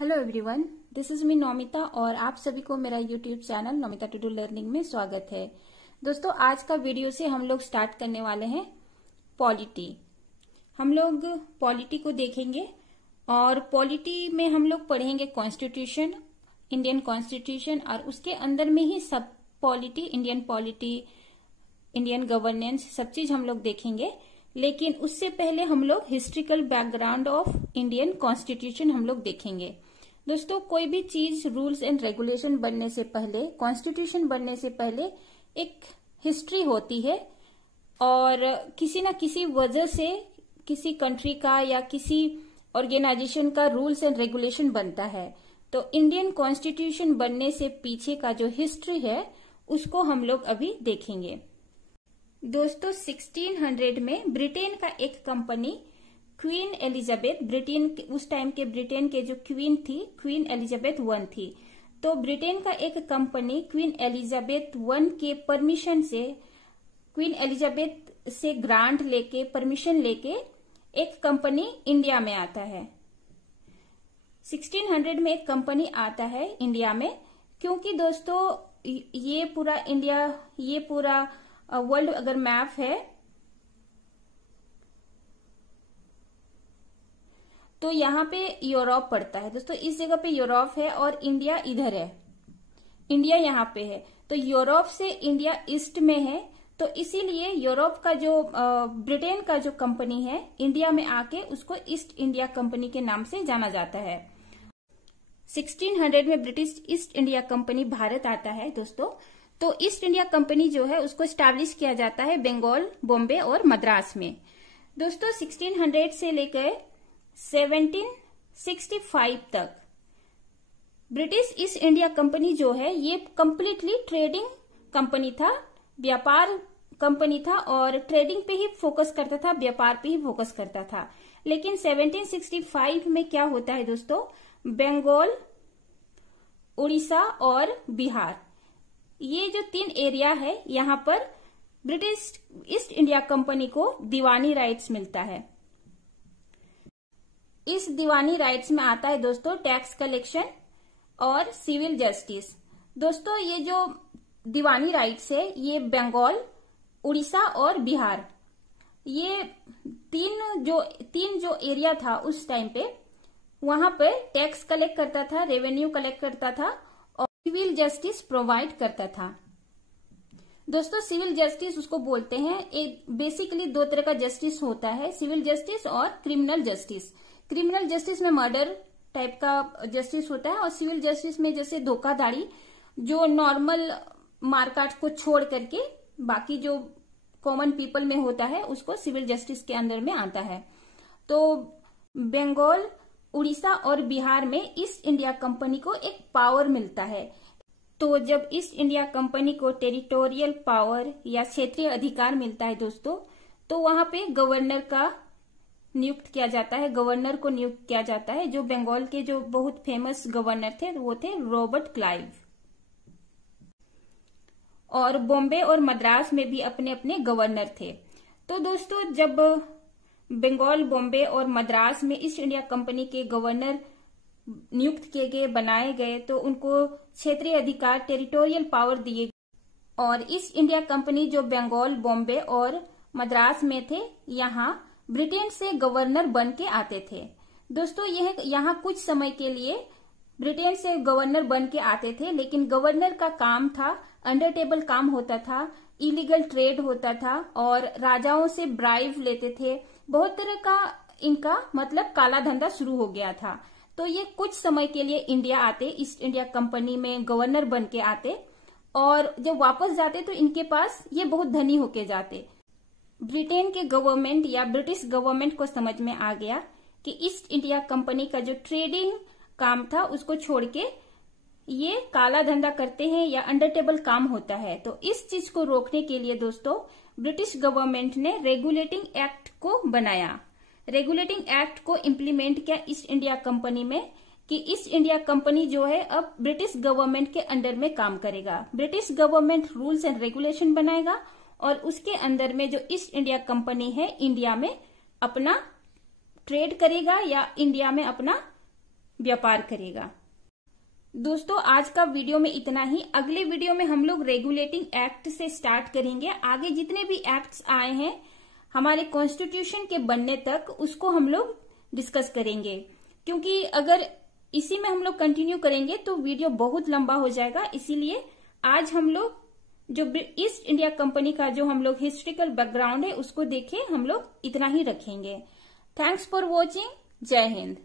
Hello everyone, this is me Naumita और आप सभी को मेरा YouTube channel Naumita to do learning में स्वागत है। दोस्तों, आज का वीडियो से हम लोग स्टार्ट करने वाले हैं पॉलिटी। हम लोग पॉलिटी को देखेंगे और पॉलिटी में हम लोग पढ़ेंगे कॉन्स्टिट्यूशन, इंडियन कॉन्स्टिट्यूशन, और उसके अंदर में ही सब पॉलिटी, इंडियन गवर्नेंस, सब चीज हम लोग देखेंगे। लेकिन उससे पहले हम लोग historical background of Indian constitution हम लोग देखेंगे। दोस्तों, कोई भी चीज रूल्स एंड रेगुलेशन बनने से पहले, कॉन्स्टिट्यूशन बनने से पहले एक हिस्ट्री होती है और किसी न किसी वजह से किसी कंट्री का या किसी ऑर्गेनाइजेशन का रूल्स एंड रेगुलेशन बनता है। तो इंडियन कॉन्स्टिट्यूशन बनने से पीछे का जो हिस्ट्री है उसको हम लोग अभी देखेंगे। दोस्तों, 1600 में ब्रिटेन का एक कंपनी क्वीन एलिजाबेथ, ब्रिटेन उस टाइम के ब्रिटेन के जो क्वीन थी, क्वीन एलिजाबेथ वन थी। तो ब्रिटेन का एक कंपनी क्वीन एलिजाबेथ वन के परमिशन से, क्वीन एलिजाबेथ से ग्रांट लेके, परमिशन लेके एक कंपनी इंडिया में आता है। 1600 में एक कंपनी आता है इंडिया में, क्योंकि दोस्तों ये पूरा इंडिया, ये पूरा वर्ल्ड अगर मैप है तो यहाँ पे यूरोप पड़ता है। दोस्तों, इस जगह पे यूरोप है और इंडिया इधर है, इंडिया यहाँ पे है। तो यूरोप से इंडिया ईस्ट में है, तो इसीलिए यूरोप का जो ब्रिटेन का जो कंपनी है इंडिया में आके उसको ईस्ट इंडिया कंपनी के नाम से जाना जाता है। 1600 में British east India company Bharat आता है दोस्तों। तो ईस्ट इंडिया कंपनी जो है उसको स्टैब्लिश किया जाता है बंगाल, बॉम्बे और मद्रास में। दोस्तों, 1600 से लेकर 1765 तक ब्रिटिश ईस्ट इंडिया कंपनी जो है ये कंप्लीटली ट्रेडिंग कंपनी था, व्यापार कंपनी था और ट्रेडिंग पे ही फोकस करता था, व्यापार पे ही फोकस करता था। लेकिन 1765 में क्या होता है दोस्तों, बंगाल, उड़ीसा और बिहार, ये जो 3 एरिया है यहाँ पर ब्रिटिश ईस्ट इंडिया कंपनी को दीवानी राइट्स मिलता है। इस दीवानी राइट्स में आता है दोस्तों टैक्स कलेक्शन और सिविल जस्टिस। दोस्तों, ये जो दीवानी राइट्स है ये बंगाल, उड़ीसा और बिहार, ये तीन जो एरिया था उस टाइम पे, वहां पे टैक्स कलेक्ट करता था, रेवेन्यू कलेक्ट करता था और सिविल जस्टिस प्रोवाइड करता था। दोस्तों, सिविल जस्टिस उसको बोलते हैं, एक बेसिकली 2 तरह का जस्टिस होता है, सिविल जस्टिस और क्रिमिनल जस्टिस। क्रिमिनल जस्टिस में मर्डर टाइप का जस्टिस होता है और सिविल जस्टिस में जैसे धोखाधड़ी, जो नॉर्मल मारकाट को छोड़ करके बाकी जो कॉमन पीपल में होता है उसको सिविल जस्टिस के अंदर में आता है। तो बंगाल, उड़ीसा और बिहार में ईस्ट इंडिया कंपनी को एक पावर मिलता है। तो जब ईस्ट इंडिया कंपनी को टेरिटोरियल पावर या क्षेत्रीय अधिकार मिलता है दोस्तों, तो वहां पे गवर्नर का नियुक्त किया जाता है, गवर्नर को नियुक्त किया जाता है। जो बंगाल के जो बहुत फेमस गवर्नर थे वो थे रॉबर्ट क्लाइव, और बॉम्बे और मद्रास में भी अपने अपने गवर्नर थे। तो दोस्तों, जब बंगाल, बॉम्बे और मद्रास में ईस्ट इंडिया कंपनी के गवर्नर नियुक्त किए गए, बनाए गए, तो उनको क्षेत्रीय अधिकार, टेरिटोरियल पावर दिए गए। और ईस्ट इंडिया कंपनी जो बंगाल, बॉम्बे और मद्रास में थे, यहाँ ब्रिटेन से गवर्नर बन के आते थे। दोस्तों, यह यहाँ कुछ समय के लिए ब्रिटेन से गवर्नर बन के आते थे, लेकिन गवर्नर का काम था, अंडर टेबल काम होता था, इलीगल ट्रेड होता था और राजाओं से ब्राइब लेते थे। बहुत तरह का इनका मतलब काला धंधा शुरू हो गया था। तो ये कुछ समय के लिए इंडिया आते, ईस्ट इंडिया कंपनी में गवर्नर बन के आते, और जब वापस जाते तो इनके पास ये बहुत धनी होके जाते। ब्रिटेन के गवर्नमेंट या ब्रिटिश गवर्नमेंट को समझ में आ गया कि ईस्ट इंडिया कंपनी का जो ट्रेडिंग काम था उसको छोड़ के ये काला धंधा करते हैं या अंडर टेबल काम होता है। तो इस चीज को रोकने के लिए दोस्तों ब्रिटिश गवर्नमेंट ने रेगुलेटिंग एक्ट को बनाया। रेगुलेटिंग एक्ट को इम्प्लीमेंट किया ईस्ट इंडिया कंपनी में, कि ईस्ट इंडिया कंपनी जो है अब ब्रिटिश गवर्नमेंट के अंडर में काम करेगा। British government rules and regulation बनाएगा और उसके अंदर में जो ईस्ट इंडिया कंपनी है इंडिया में अपना ट्रेड करेगा या इंडिया में अपना व्यापार करेगा। दोस्तों आज का वीडियो में इतना ही। अगले वीडियो में हम लोग रेगुलेटिंग एक्ट से स्टार्ट करेंगे। आगे जितने भी एक्ट्स आए हैं हमारे कॉन्स्टिट्यूशन के बनने तक, उसको हम लोग डिस्कस करेंगे, क्योंकि अगर इसी में हम लोग कंटिन्यू करेंगे तो वीडियो बहुत लंबा हो जाएगा। इसीलिए आज हम लोग जो ईस्ट इंडिया कंपनी का जो हम लोग हिस्ट्रिकल बैकग्राउंड है उसको देखे हम लोग इतना ही रखेंगे। Thanks for watching. जय हिंद।